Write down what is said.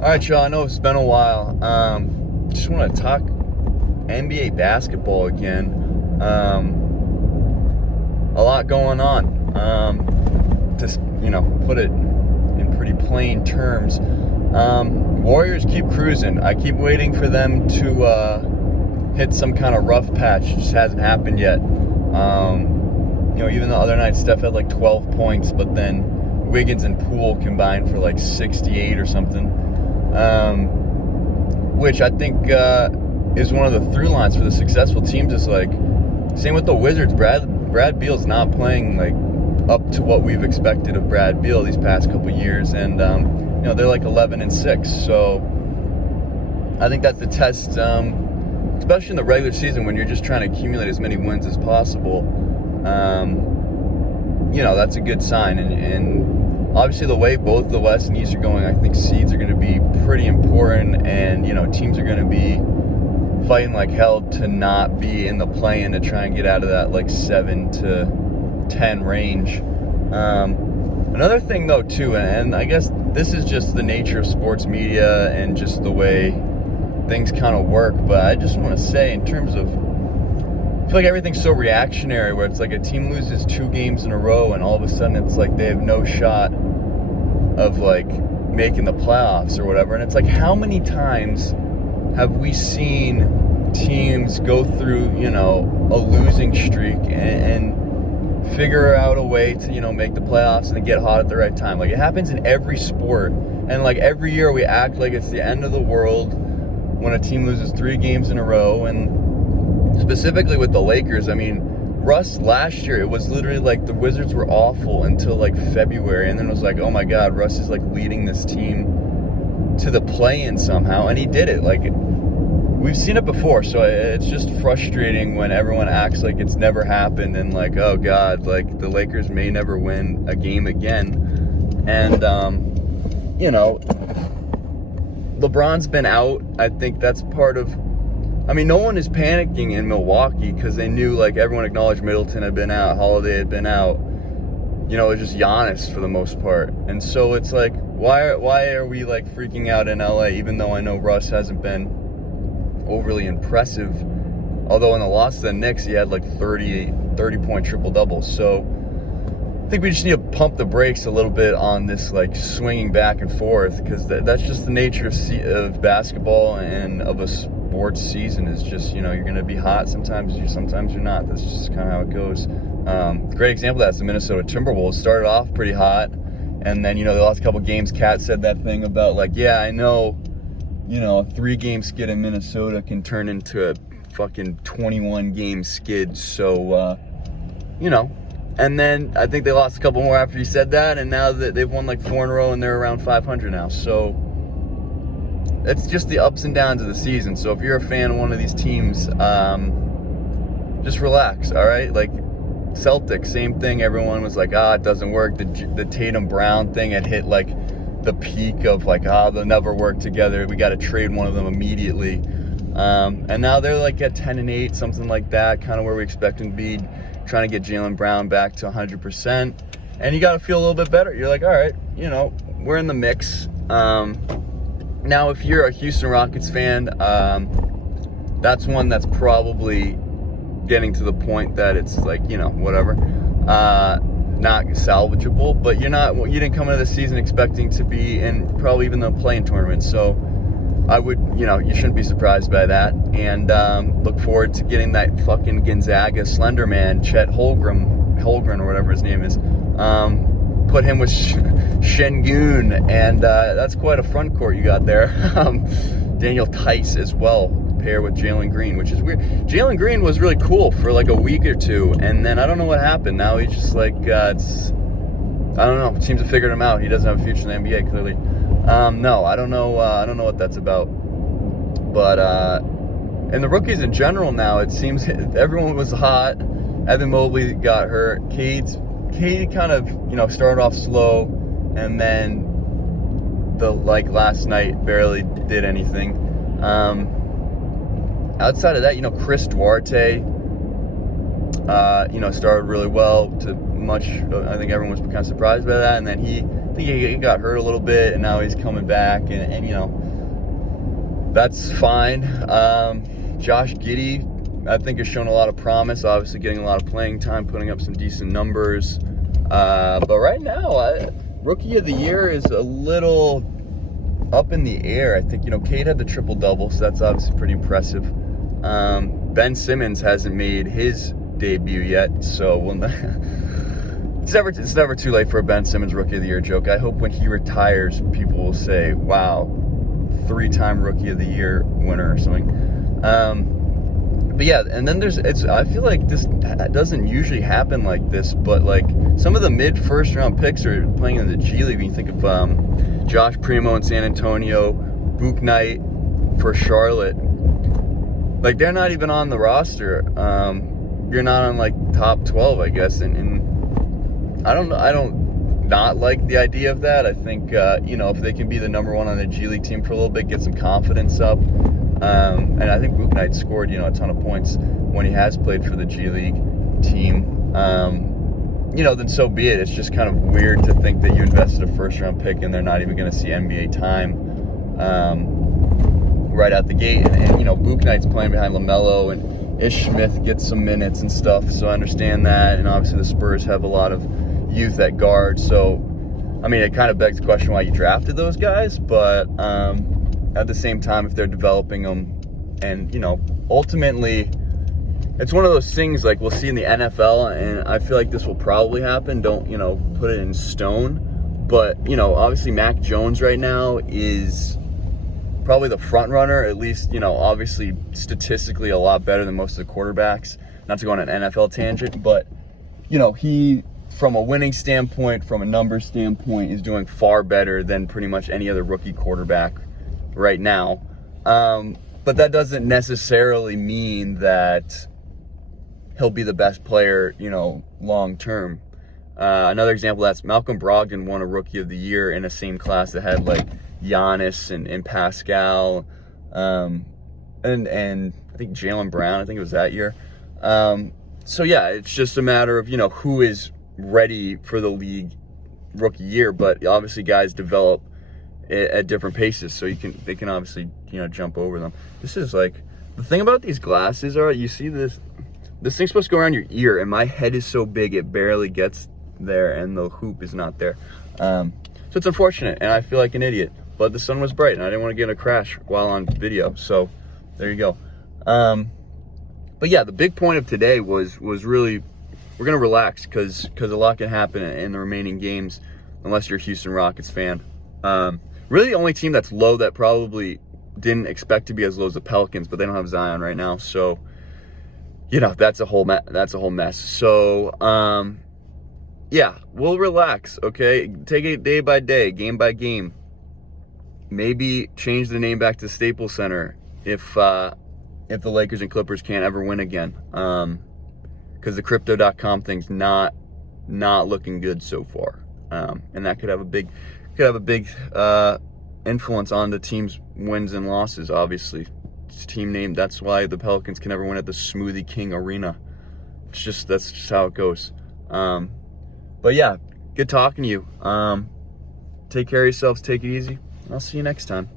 All right, y'all. I know it's been a while. Just want to talk NBA basketball again. A lot going on. Put it in pretty plain terms. Warriors keep cruising. I keep waiting for them to hit some kind of rough patch. It just hasn't happened yet. Even the other night, Steph had like 12 points, but then Wiggins and Poole combined for like 68 or something, which I think is one of the through lines for the successful teams. Is like, same with the Wizards. Brad Beal's not playing like up to what we've expected of Brad Beal these past couple years, and they're like 11-6. So I think that's the test, especially in the regular season when you're just trying to accumulate as many wins as possible. That's a good sign, and obviously the way both the West and East are going, I think seeds are going to be pretty important, and teams are going to be fighting like hell to not be in the play-in to try and get out of that like 7 to 10 range. Another thing though too, and I guess this is just the nature of sports media and just the way things kind of work, but I just want to say, in terms of, I feel like everything's so reactionary, where it's like a team loses 2 games in a row and all of a sudden it's like they have no shot of like making the playoffs or whatever. And it's like, how many times have we seen teams go through, a losing streak and figure out a way to, make the playoffs and get hot at the right time? Like, it happens in every sport. And like every year we act like it's the end of the world when a team loses 3 games in a row. And specifically with the Lakers, I mean, Russ last year, it was literally like the Wizards were awful until like February, and then it was like, oh my God, Russ is like leading this team to the play-in somehow, and he did it. Like, we've seen it before, so it's just frustrating when everyone acts like it's never happened and like, oh God, like the Lakers may never win a game again. And LeBron's been out. I think that's part of, no one is panicking in Milwaukee because they knew, like, everyone acknowledged Middleton had been out, Holiday had been out. It was just Giannis for the most part. And so it's like, why are we, like, freaking out in LA, even though I know Russ hasn't been overly impressive. Although in the loss to the Knicks, he had, like, 30-point triple-double. So I think we just need to pump the brakes a little bit on this, like, swinging back and forth, because that's just the nature of basketball and of a sports season. Is just, you're going to be hot sometimes you're not. That's just kind of how it goes. Great example of that is the Minnesota Timberwolves. Started off pretty hot, and then, the last couple games, Kat said that thing about, like, yeah, I know, a 3-game skid in Minnesota can turn into a fucking 21-game skid. So, and then I think they lost a couple more after he said that, and now that they've won like 4 in a row and they're around 500 now. So it's just the ups and downs of the season. So if you're a fan of one of these teams, just relax, all right? Like Celtics, same thing. Everyone was like, it doesn't work. The Tatum Brown thing had hit like the peak of like, they'll never work together. We got to trade one of them immediately. And now they're like at 10-8, something like that, kind of where we expect them to be, trying to get Jaylen Brown back to 100%. And you got to feel a little bit better. You're like, all right, we're in the mix. Now, if you're a Houston Rockets fan, that's one that's probably getting to the point that it's like, whatever, not salvageable. But you didn't come into the season expecting to be in probably even the play-in tournament. So I would, you shouldn't be surprised by that. And look forward to getting that fucking Gonzaga slender man, Chet Holmgren or whatever his name is. Put him with Şengün, and that's quite a front court you got there. Daniel Tice as well, pair with Jalen Green, which is weird. Jalen Green was really cool for like a week or two, and then I don't know what happened. Now he's just like, I don't know. Teams have figured him out. He doesn't have a future in the NBA, clearly. No, I don't know. I don't know what that's about. But and the rookies in general now, it seems everyone was hot. Evan Mobley got hurt. Cade kind of, started off slow, and then last night barely did anything. Outside of that, Chris Duarte, started really well. To much, I think everyone was kind of surprised by that, and then think he got hurt a little bit, and now he's coming back, and you know, that's fine. Josh Giddey, I think, has shown a lot of promise, obviously getting a lot of playing time, putting up some decent numbers. But right now, Rookie of the Year is a little up in the air. I think, you know, Cade had the triple-double, so that's obviously pretty impressive. Ben Simmons hasn't made his debut yet, so it's never too late for a Ben Simmons Rookie of the Year joke. I hope when he retires, people will say, wow, 3-time Rookie of the Year winner or something. But yeah, and then I feel like this doesn't usually happen like this, but like some of the mid-first round picks are playing in the G League. When you think of Josh Primo in San Antonio, Book Knight for Charlotte, like they're not even on the roster. You're not on like top 12, I guess, and I don't not like the idea of that. I think you know, if they can be the number one on the G League team for a little bit, get some confidence up. And I think Book Knight scored, you know, a ton of points when he has played for the G League team. You know, then so be it. It's just kind of weird to think that you invested a first-round pick and they're not even going to see NBA time right out the gate. And you know, Book Knight's playing behind LaMelo, and Ish Smith gets some minutes and stuff, so I understand that. And obviously the Spurs have a lot of youth at guard, so I mean, it kind of begs the question why you drafted those guys, but at the same time, if they're developing them, and you know, ultimately, it's one of those things like we'll see in the NFL, and I feel like this will probably happen. Don't, you know, put it in stone, but you know, obviously Mac Jones right now is probably the front runner, at least, you know, obviously statistically a lot better than most of the quarterbacks. Not to go on an NFL tangent, but you know, he, from a winning standpoint, from a numbers standpoint, is doing far better than pretty much any other rookie quarterback right now. But that doesn't necessarily mean that he'll be the best player, you know, long term. Another example, that's Malcolm Brogdon won a Rookie of the Year in a same class that had like Giannis and Pascal, and I think Jaylen Brown, I think it was that year. So yeah, it's just a matter of, you know, who is ready for the league rookie year, but obviously guys develop at different paces, so they can obviously, you know, jump over them. This is like, the thing about these glasses are, you see this thing's supposed to go around your ear, and my head is so big it barely gets there, and the hoop is not there. So it's unfortunate, and I feel like an idiot, but the sun was bright and I didn't want to get in a crash while on video, so there you go. But yeah, the big point of today was really, we're gonna relax because a lot can happen in the remaining games unless you're a Houston Rockets fan. Really, the only team that's low that probably didn't expect to be as low as the Pelicans, but they don't have Zion right now, so you know, that's a whole mess. So yeah, we'll relax, okay? Take it day by day, game by game. Maybe change the name back to Staples Center if the Lakers and Clippers can't ever win again, because the Crypto.com thing's not looking good so far, and that could have a big influence on the team's wins and losses. Obviously, it's team name. That's why the Pelicans can never win at the Smoothie King Arena. That's just how it goes. But yeah, good talking to you. Take care of yourselves. Take it easy. I'll see you next time.